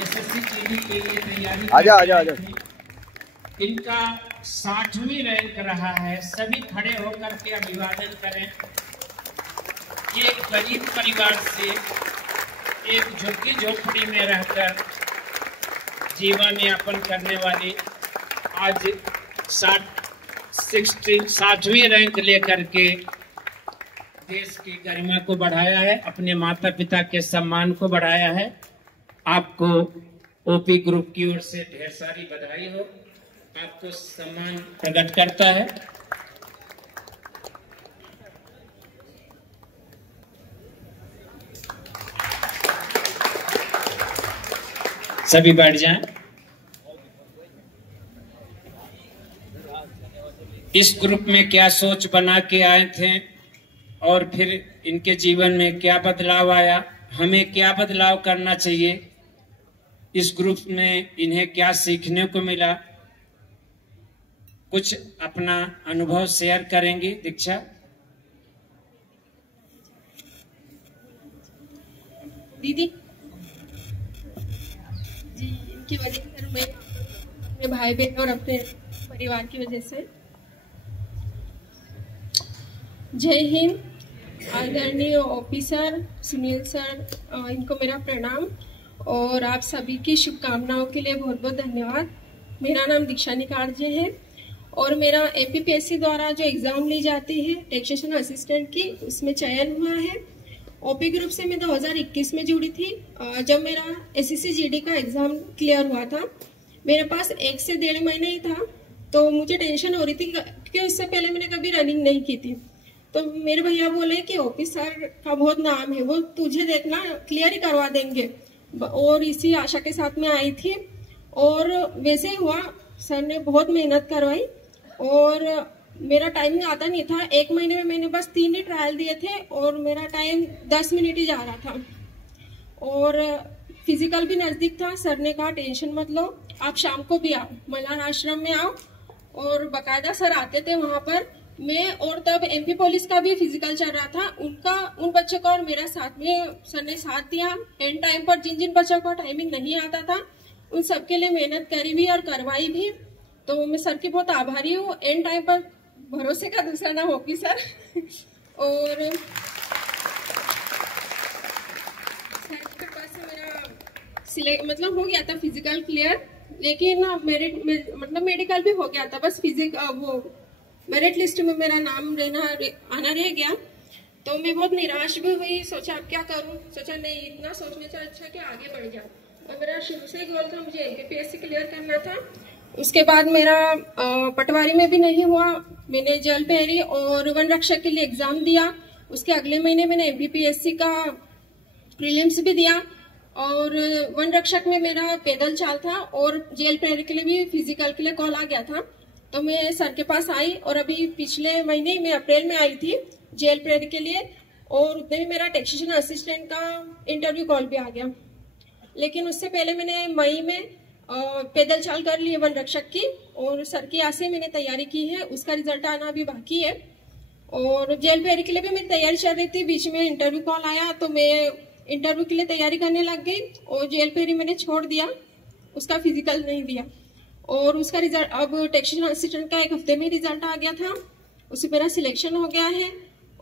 SSC GD के लिए तैयारी आजा आजा आजा। इनका 60वीं रैंक रहा है। सभी खड़े होकर के अभिवादन करें। एक गरीब परिवार से एक झुग्गी झोपड़ी में रहकर जीवन यापन करने वाले आज 60वीं रैंक लेकर के देश की गरिमा को बढ़ाया है, अपने माता पिता के सम्मान को बढ़ाया है। आपको ओपी ग्रुप की ओर से ढेर सारी बधाई हो। आपको सम्मान प्रकट करता है। सभी बैठ जाएं। इस ग्रुप में क्या सोच बना के आए थे और फिर इनके जीवन में क्या बदलाव आया, हमें क्या बदलाव करना चाहिए, इस ग्रुप में इन्हें क्या सीखने को मिला, कुछ अपना अनुभव शेयर करेंगी दीक्षा। दीदी जी, इनकी वजह से मैं अपने भाई बहन और अपने परिवार की वजह से। जय हिंद। आदरणीय ऑफिसर सुनील सर, इनको मेरा प्रणाम और आप सभी की शुभकामनाओं के लिए बहुत बहुत धन्यवाद। मेरा नाम दीक्षा निकार्जे है और मेरा एमपीपीएससी द्वारा जो एग्जाम ली जाती है टैक्सेशन असिस्टेंट की, उसमें चयन हुआ है। ओपी ग्रुप से मैं 2021 में जुड़ी थी। जब मेरा एसएससी जीडी का एग्जाम क्लियर हुआ था, मेरे पास 1 से 1.5 महीने ही था, तो मुझे टेंशन हो रही थी क्योंकि उससे पहले मैंने कभी रनिंग नहीं की थी। तो मेरे भैया बोले कि ऑफिसर का बहुत नाम है, वो तुझे देखना क्लियर ही करवा देंगे, और इसी आशा के साथ में आई थी और वैसे ही हुआ। सर ने बहुत मेहनत करवाई और मेरा टाइमिंग आता नहीं था। 1 महीने में मैंने बस 3 ही ट्रायल दिए थे और मेरा टाइम 10 मिनट ही जा रहा था और फिजिकल भी नजदीक था। सर ने कहा टेंशन मत लो, आप शाम को भी आओ, मलार आश्रम में आओ, और बाकायदा सर आते थे वहां पर। मैं और तब एमपी पुलिस का भी फिजिकल चल रहा था, उन बच्चों का और मेरा साथ में सर ने साथ दिया। एंड टाइम पर जिन जिन बच्चों को टाइमिंग नहीं आता था उन सबके लिए मेहनत करी भी और करवाई भी, तो मैं सर की बहुत आभारी हूँ। एंड टाइम पर भरोसे का दूसरा नाम होगी सर। और सर के पास मेरा मतलब हो गया था फिजिकल क्लियर, लेकिन मतलब मेडिकल भी हो गया था, बस वो मेरिट लिस्ट में मेरा नाम आना रह गया। तो मैं बहुत निराश भी हुई, सोचा अब क्या करूं, सोचा नहीं, इतना सोचने से अच्छा कि आगे बढ़ जाऊं। और मेरा शुरू से गोल था मुझे एमपीपीएससी क्लियर करना था। उसके बाद मेरा पटवारी में भी नहीं हुआ, मैंने जल पहरी और वन रक्षक के लिए एग्जाम दिया। उसके अगले महीने मैंने एमपीपीएससी का प्रीलिम्स भी दिया और वन रक्षक में मेरा पैदल चाल था और जेल प्रहरी के लिए भी फिजिकल के लिए कॉल आ गया था। तो मैं सर के पास आई और अभी पिछले महीने में अप्रैल में आई थी जेल प्रहरी के लिए, और उतने में मेरा टैक्सेशन असिस्टेंट का इंटरव्यू कॉल भी आ गया। लेकिन उससे पहले मैंने मई में पैदल चाल कर ली वन रक्षक की, और सर की आस से मैंने तैयारी की है, उसका रिजल्ट आना अभी बाकी है। और जेल प्रहरी के लिए भी मेरी तैयारी चल रही थी, बीच में इंटरव्यू कॉल आया तो मैं इंटरव्यू के लिए तैयारी करने लग गई और जेल प्रहरी मैंने छोड़ दिया, उसका फिजिकल नहीं दिया। और उसका रिजल्ट अब टैक्सेशन असिस्टेंट का 1 हफ्ते में रिजल्ट आ गया था, उसमें मेरा सिलेक्शन हो गया है।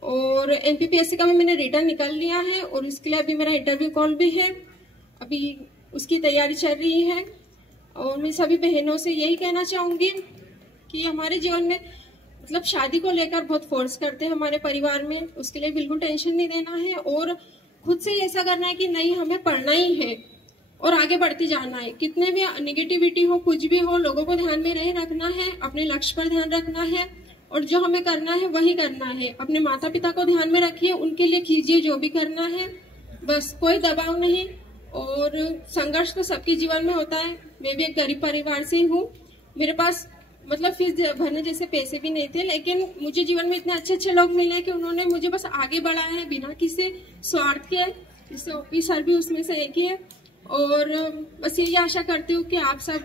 और एमपीपीएससी का भी मैंने रिटर्न निकाल लिया है और इसके लिए अभी मेरा इंटरव्यू कॉल भी है, अभी उसकी तैयारी चल रही है। और मैं सभी बहनों से यही कहना चाहूंगी कि हमारे जीवन में मतलब शादी को लेकर बहुत फोर्स करते हैं हमारे परिवार में, उसके लिए बिल्कुल टेंशन नहीं देना है और खुद से ऐसा करना है कि नहीं, हमें पढ़ना ही है और आगे बढ़ते जाना है। कितने भी नेगेटिविटी हो, कुछ भी हो, लोगों को ध्यान में रहे रखना है, अपने लक्ष्य पर ध्यान रखना है और जो हमें करना है वही करना है। अपने माता पिता को ध्यान में रखिए, उनके लिए कीजिए जो भी करना है, बस कोई दबाव नहीं। और संघर्ष तो सबके जीवन में होता है। मैं भी एक गरीब परिवार से ही हूँ, मेरे पास मतलब फीस भरने जैसे पैसे भी नहीं थे, लेकिन मुझे जीवन में इतने अच्छे अच्छे लोग मिले कि उन्होंने मुझे बस आगे बढ़ाया है बिना किसी स्वार्थ के। जैसे ओपी सर भी उसमें से एक ही है। और बस यही आशा करती हूँ कि आप सब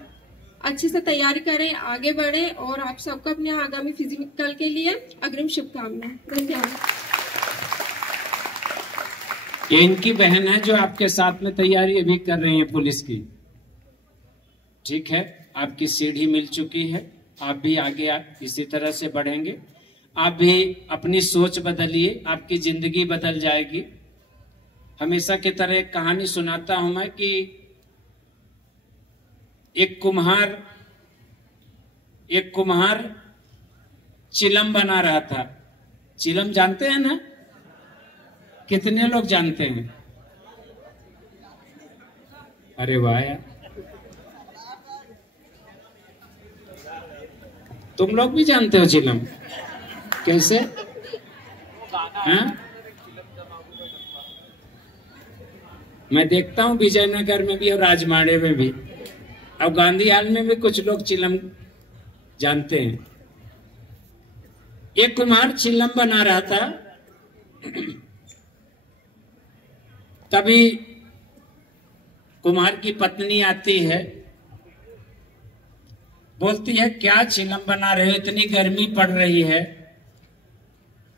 अच्छे से तैयारी करें, आगे बढ़े और आप सबको अपने आगामी फिजिकल के लिए अग्रिम शुभकामनाएं। धन्यवाद। ये इनकी बहन है जो आपके साथ में तैयारी अभी कर रही है पुलिस की। ठीक है, आपकी सीढ़ी मिल चुकी है, आप भी आगे इसी तरह से बढ़ेंगे। आप भी अपनी सोच बदलिए, आपकी जिंदगी बदल जाएगी। हमेशा की तरह एक कहानी सुनाता हूं मैं कि एक कुम्हार चिलम बना रहा था। चिलम जानते हैं ना? कितने लोग जानते हैं? अरे वाह यार, तुम लोग भी जानते हो चिलम? कैसे? हाँ? मैं देखता हूँ विजयनगर में भी और राजमाड़े में भी, और गांधी हाल में भी कुछ लोग चिलम जानते हैं। एक कुम्हार चिलम बना रहा था, तभी कुम्हार की पत्नी आती है, बोलती है क्या चिलम बना रहे हो, इतनी गर्मी पड़ रही है,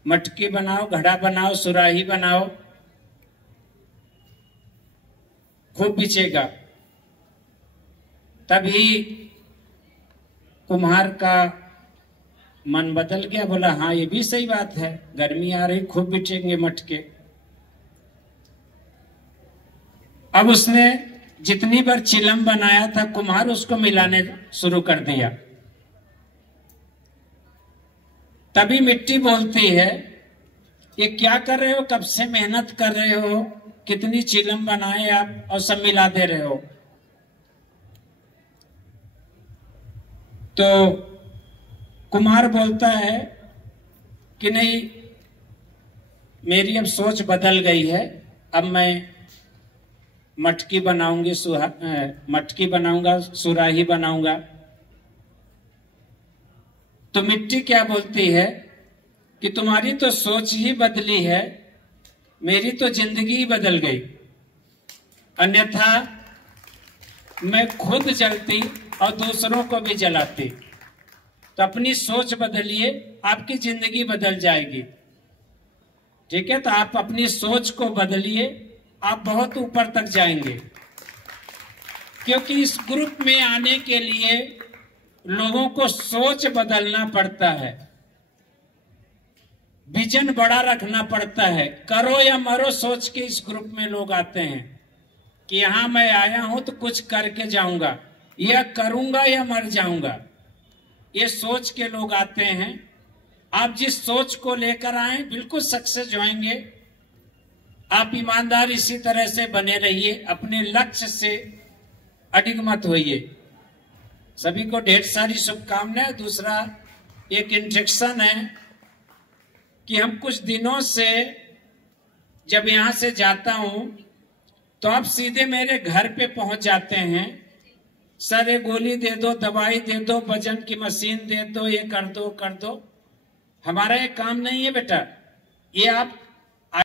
मटकी बनाओ, घड़ा बनाओ, सुराही बनाओ, खूब बिचेगा। तभी कुम्हार का मन बदल गया, बोला हाँ ये भी सही बात है, गर्मी आ रही, खूब बिचेंगे मटके। अब उसने जितनी बार चिलम बनाया था कुम्हार, उसको मिलाने शुरू कर दिया। तभी मिट्टी बोलती है ये क्या कर रहे हो, कब से मेहनत कर रहे हो, कितनी चिलम बनाए आप और सब मिला दे रहे हो। तो कुम्हार बोलता है कि नहीं, मेरी अब सोच बदल गई है, अब मैं मटकी बनाऊंगा, सुराही बनाऊंगा। तो मिट्टी क्या बोलती है कि तुम्हारी तो सोच ही बदली है, मेरी तो जिंदगी ही बदल गई, अन्यथा मैं खुद जलती और दूसरों को भी जलाती। तो अपनी सोच बदलिए, आपकी जिंदगी बदल जाएगी। ठीक है, तो आप अपनी सोच को बदलिए, आप बहुत ऊपर तक जाएंगे। क्योंकि इस ग्रुप में आने के लिए लोगों को सोच बदलना पड़ता है, विजन बड़ा रखना पड़ता है। करो या मरो सोच के इस ग्रुप में लोग आते हैं कि यहां मैं आया हूं तो कुछ करके जाऊंगा, या करूंगा या मर जाऊंगा, ये सोच के लोग आते हैं। आप जिस सोच को लेकर आए बिल्कुल सक्सेस होंगे। आप ईमानदार इसी तरह से बने रहिए, अपने लक्ष्य से अडिग मत होइए। सभी को ढेर सारी शुभकामनाएं। दूसरा एक इंस्ट्रक्शन है कि हम कुछ दिनों से जब यहां से जाता हूं तो आप सीधे मेरे घर पे पहुंच जाते हैं। सर ये गोली दे दो, दवाई दे दो, वजन की मशीन दे दो, ये कर दो कर दो। हमारा ये काम नहीं है बेटा, ये आप